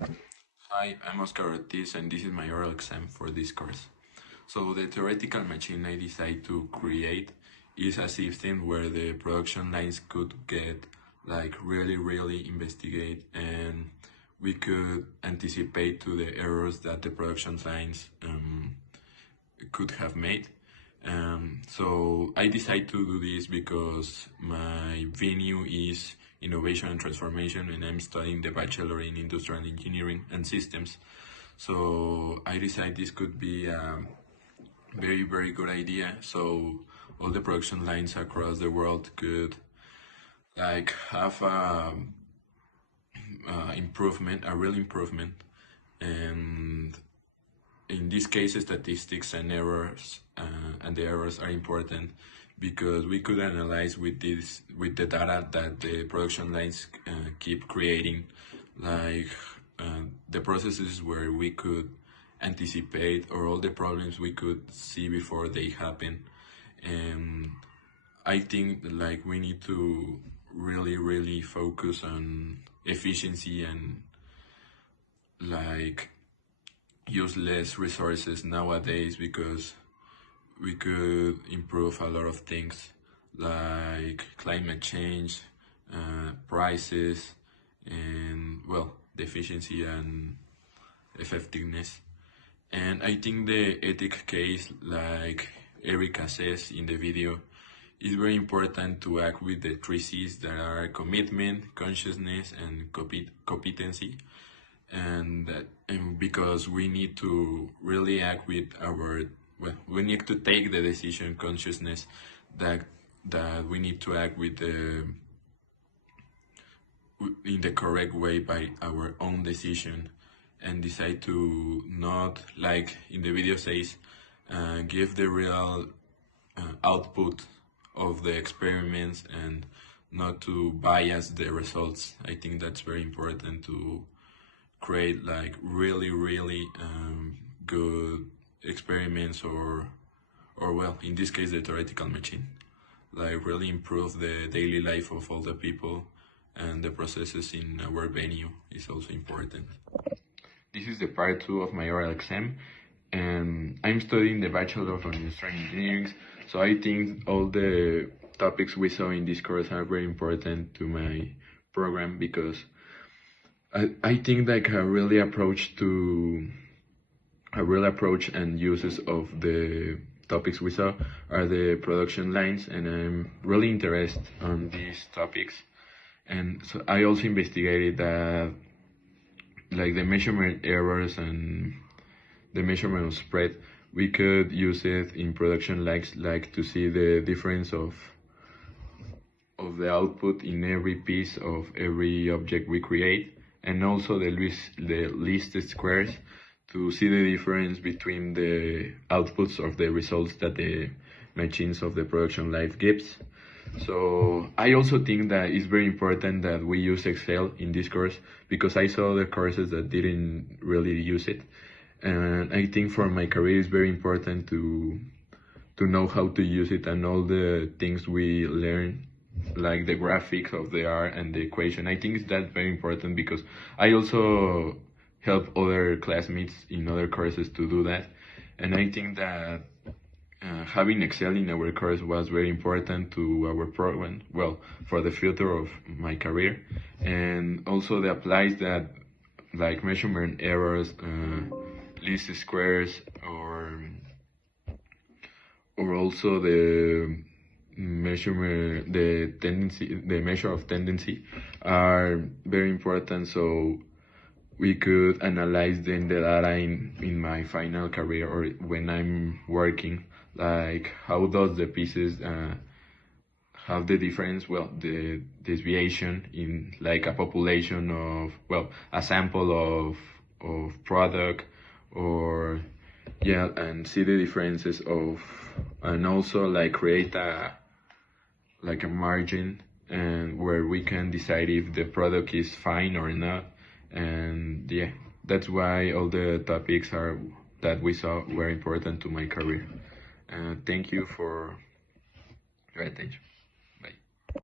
Hi, I'm Oscar Ortiz, and this is my oral exam for this course. So the theoretical machine I decided to create is a system where the production lines could get really investigate, and we could anticipate to the errors that the production lines could have made. So I decided to do this because my venue is innovation and transformation, and I'm studying the bachelor in industrial engineering and systems. So I decided this could be a very good idea. So all the production lines across the world could have improvement, a real improvement, and in this case, statistics and errors and the errors are important because we could analyze with the data that the production lines keep creating, like the processes where we could anticipate or all the problems we could see before they happen. And I think we need to really focus on efficiency and use less resources nowadays because we could improve a lot of things like climate change, prices, and well, the efficiency and effectiveness. And I think the ethic case, like Erica says in the video, is very important to act with the three C's that are commitment, consciousness, and competency. And because we need to really act with we need to take the decision consciousness that we need to act with in the correct way by our own decision, and decide to not, like in the video says, give the real output of the experiments and not to bias the results. I think that's very important to create really good experiments, or well, in this case the theoretical machine, like really improve the daily life of all the people, and the processes in our venue is also important. This is the part 2 of my oral exam, and I'm studying the Bachelor of Industrial Engineering, so I think all the topics we saw in this course are very important to my program because I think a real approach and uses of the topics we saw are the production lines, and I'm really interested on these topics. And so I also investigated that the measurement errors and the measurement of spread, we could use it in production lines, like to see the difference of the output in every piece of every object we create, and also the least squares to see the difference between the outputs of the results that the machines of the production line gives. So I also think that it's very important that we use Excel in this course, because I saw the courses that didn't really use it, and I think for my career it's very important to know how to use it, and all the things we learn, like the graphics of the art and the equation. I think that's very important because I also help other classmates in other courses to do that, and I think that having Excel in our course was very important to our program, well, for the future of my career. And also the applies that like measurement errors, least squares, or also the measurement, the measure of tendency are very important, so we could analyze then the data in my final career or when I'm working, like how does the pieces have the difference, well, the deviation in like a population of, well, a sample of product, or yeah, and see the differences of, and also like create a margin, and where we can decide if the product is fine or not. And yeah, that's why all the topics that we saw were important to my career. Thank you for your attention.